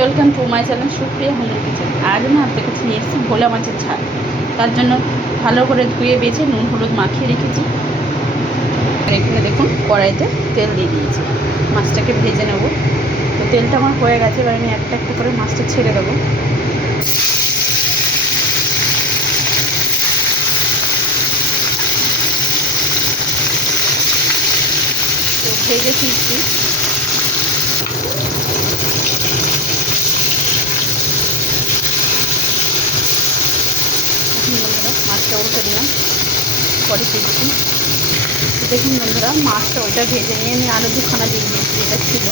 Welcome to my channel Supriya home kitchen. আজ আমি আপনার কাছে নিয়ে এসেছি ভোলা মাছের ঝাল। তার জন্য ভালো করে ধুয়ে বেছে নুন হলুদ মাখিয়ে রেখেছি। আর এখানে দেখুন কড়াইতে তেল দিয়ে দিয়েছি, মাছটাকে ভেজে নেব। তো তেলটা আমার হয়ে গেছে, এবার আমি একটা একটা করে মাছটা ছেড়ে দেবো। তো ভেজে ফিরছি। বন্ধুরা মাছটা উল্টে দিলাম, পরে ফিরছি। দেখুন বন্ধুরা, মাছটা ওইটা ভেজে নিয়ে আমি আলু দুখানা দিয়ে দিয়েছি, যেটা ছিল।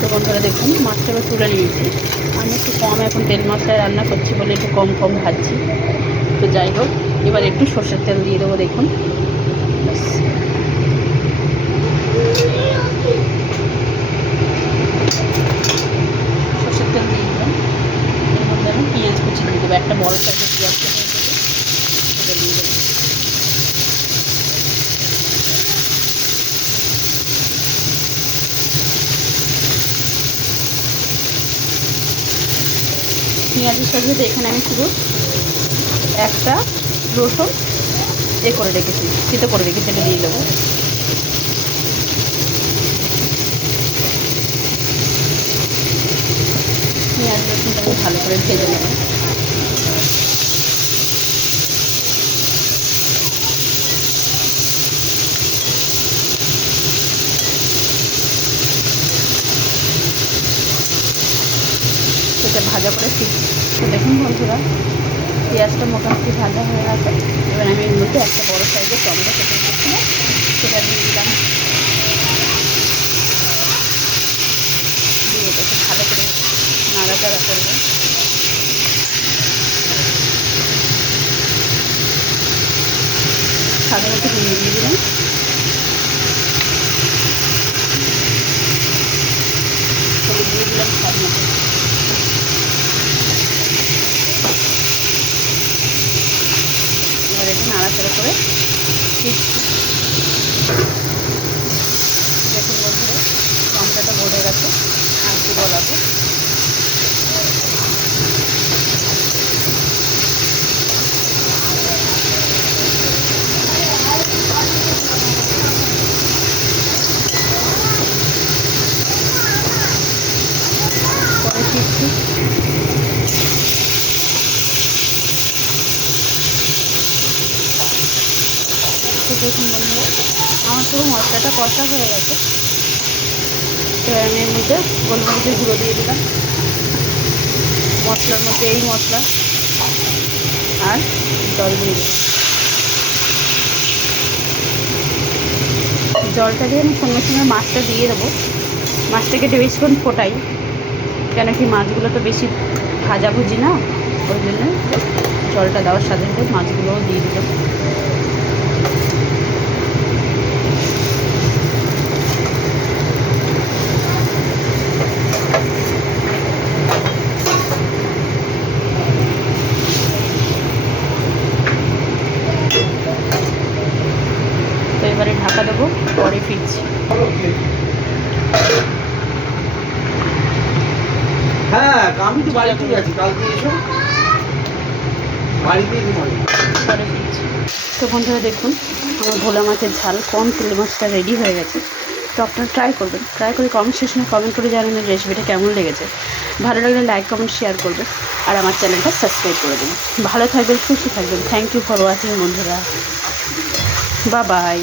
তো বন্ধুরা দেখুন, মাছটা এবার তুলে নিয়েছি। আমি একটু কম এখন তেল মশলায় রান্না করছি বলে একটু কম কম ভাজছি। তো যাই হোক, এবার একটু সর্ষের তেল দিয়ে দেবো। দেখুন সর্ষের তেল দিয়ে দিলাম। এর মধ্যে আমি পেঁয়াজ কুচি দিয়ে দেবো, একটা বড় সাইজের পেঁয়াজ কেটে সেটা দিয়ে দেবো। পেঁয়াজের সাথে এখানে আমি শুধু একটা রসুন করে রেখেছি, থেতো করে রেখেছি, সেটা দিয়ে দেবো। পেঁয়াজ রসুনটা আমি ভালো করে ভেজে নেব। সেটা ভাজা করে ফিরছি। তো দেখুন বন্ধুরা, পেঁয়াজটা মোটামুটি ভাজা হয়ে গেছে। এবার আমি এর মধ্যে একটা বড়ো সাইজের টমেটো কেটে রেখেছিলাম, সেটা দিয়ে দিলাম। দিয়ে এটাকে ভালো করে নাড়াচাড়া করবো। সাধারণত দিয়ে দিলাম, হলুদ দিয়ে দিলাম স্বাদ মতো। এবার এটা নাড়াচাড়া করে ফিরছি। দেখুন বন্ধুরা, টমেটোটা গলে গেছে, আর একটু গলাবো। পরে ফিরছি। তো দেখুন বন্ধুরা, আমার পুরো মশলাটা কষা হয়ে গেছে। তো আমি এর মধ্যে গোলমরিচের গুঁড়ো দিয়ে দিলাম, মশলার মধ্যে এই মশলা, আর জল দিয়ে দিলাম। জলটা দিয়ে আমি সঙ্গে সঙ্গে মাছটা দিয়ে দেবো। মাছটাকে একটু বেশিক্ষণ ফোটাই, কেন কি মাছগুলো তো বেশি ভাজাভুজি না, ওই জন্য জলটা দেওয়ার সাথে সাথে মাছগুলোও দিয়ে দিলাম। তো এবারে ঢাকা দেবো, পরে ফিরছি। হ্যাঁ, আমি তো বাড়িতেই আছি, কালকে এসো, বাড়িতেই পরে ফিরছি। তো বন্ধুরা দেখুন, আমার ভোলা মাছের ঝাল কম তেলে মাছটা রেডি হয়ে গেছে। তো আপনারা ট্রাই করবেন, ট্রাই করে কমেন্ট সেকশনে কমেন্ট করে জানাবেন রেসিপিটা কেমন লেগেছে। ভালো লাগলে লাইক কমেন্ট শেয়ার করবেন, আর আমার চ্যানেলটা সাবস্ক্রাইব করে দেবেন। ভালো থাকবেন, সুস্থ থাকবেন। থ্যাংক ইউ ফর ওয়াচিং বন্ধুরা, বাই বাই।